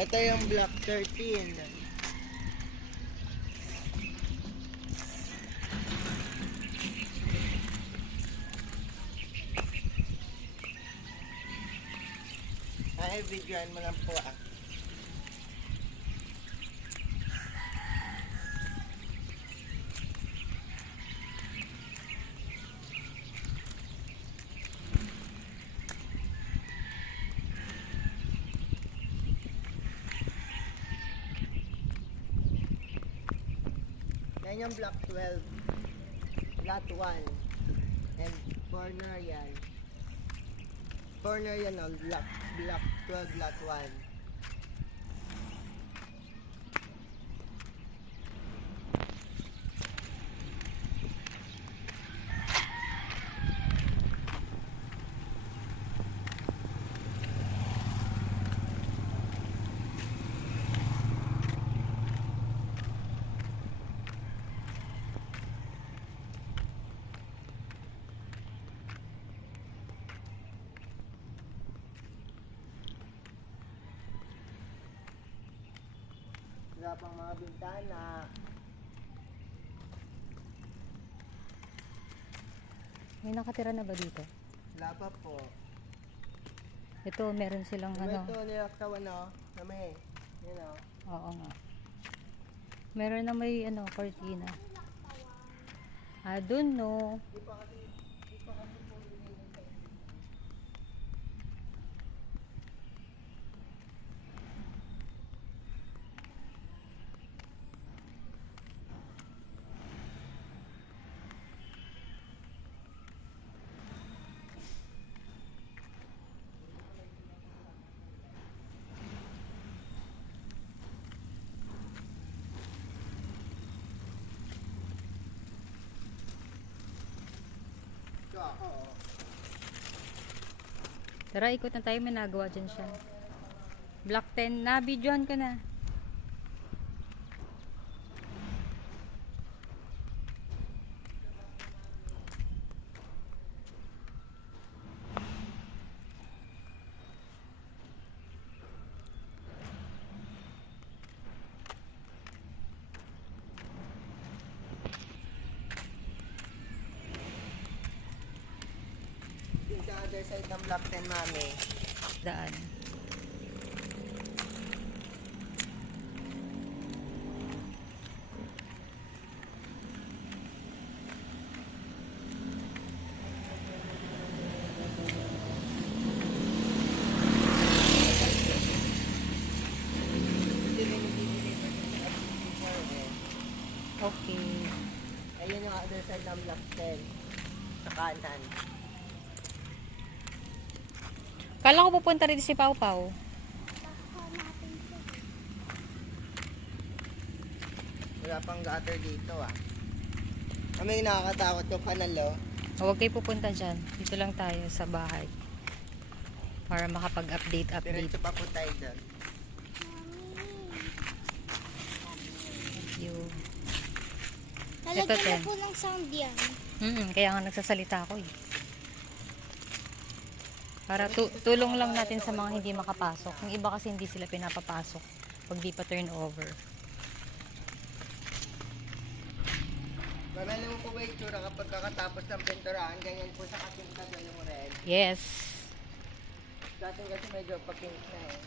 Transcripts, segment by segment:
Ito yung block 13. Ay, videoan mo lang po ah. Yan yung block 12. Lot 1. And corner yan. Corner yan o. Block 12, lot 1. Wala pang mga bintana. May nakatira na ba dito? Wala pa po. Ito, meron silang ano. Ito nilakawan o. Kami. Yun o. Oo nga. Meron na may ano, cortina. I don't know. Di pa kasi po ako. Tara, ikot na tayo. May nagawa dyan siya. Block 10 na. Videohan ko na. Yung sa other side ng block 10, mami. Daan. Hindi rin i-deliver sa before eh. Okay. Ayun yung other side ng block 10. Sa kanan. Kala ko pupunta rin si Pau Pau. Wala pang gutter dito ah. Kami nakakatakot yung kanal oh. Huwag kayo pupunta dyan. Dito lang tayo sa bahay. Para makapag-update. Diretso pa po tayo doon. You. Lalagyan Ten. na po ng sound yan. Kaya nga nagsasalita ako eh. Para tulong lang natin sa mga hindi makapasok. Yung iba kasi hindi sila pinapapasok pag di pa turn over. Mamaya mo po ba yung tsura kapag kakatapos ng pinturahan, ganyan po sa katingkad yung red. Yes. Dati kasi medyo pa-pink na eh.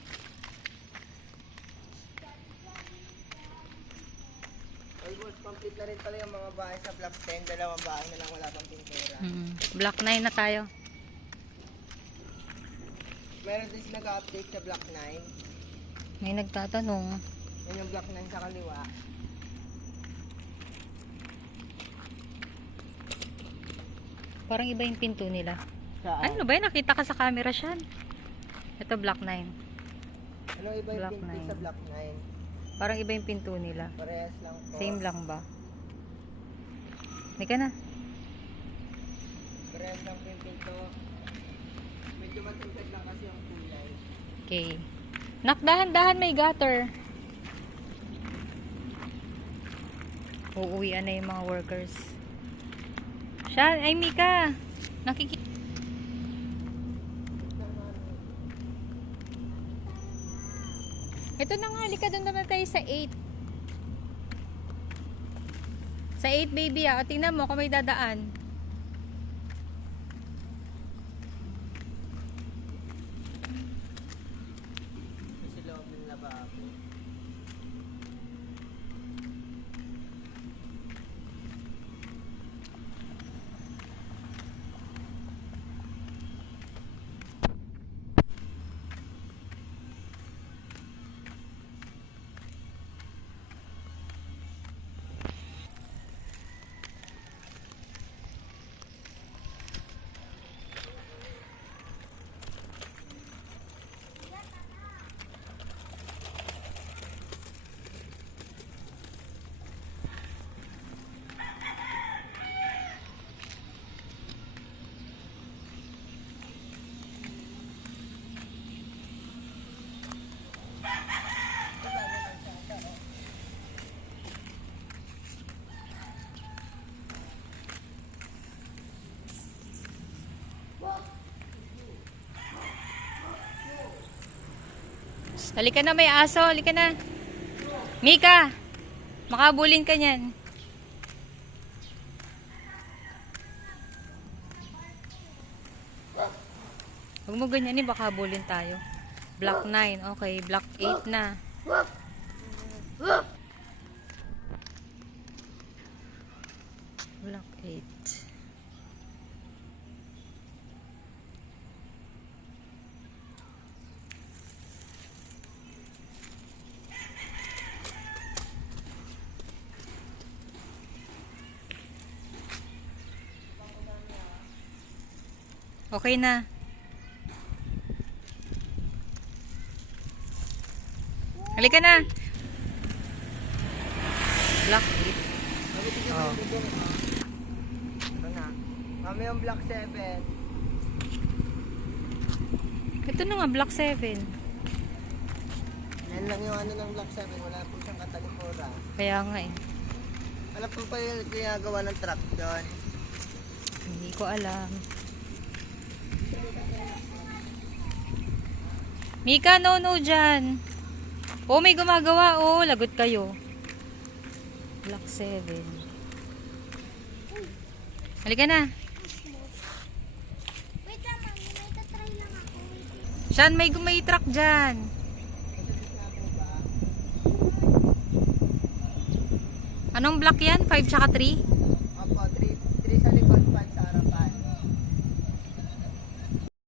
Almost complete na rin pala yung mga bahay sa block 10. Dalawang bahay na lang wala pang pintura. Block 9 na tayo. Meron din nag-update sa block 9. May nagtatanong. Yan yung block 9 sa kaliwa. Parang iba yung pinto nila. Saan? Ano ba yun? Nakita ka sa camera siya. Ito block 9. Ano iba yung Block pinto 9. sa block 9? Parang iba yung pinto nila. Parehas lang po. Same lang ba? Hindi ka na. Parehas lang po yung pinto. Medyo matungkad lang kasi yung kulay. Okay. Nak, dahan-dahan may gutter. Uuwian na yung mga workers. Siya, ay Mika. Nakikita. Ito na nga, halika doon naman tayo sa 8. Sa 8 baby ah. O, tingnan mo kung may dadaan. Kasi loob ng lababo. Halika na, may aso. Halika na. Mika, makabulin ka niyan. Huwag mo ganyan baka habulin tayo. Block 9. Okay, block 8 na. Block 8. Okay na. Halika na. Block 8. Oh. Ito na. Mami yung block 7. Ito na nga, block 7. Yan lang yung ano ng block 7. Wala po siyang katalipura. Kaya nga eh. Ano po pa yung ginagawa ng truck doon? Hindi ko alam. Mika, no dyan. Oh, may gumagawa. Oh, lagot kayo. Block 7. Halika na. Wait lang, mami. May tatry lang ako. Saan may truck dyan? Anong block yan? 5 tsaka 3?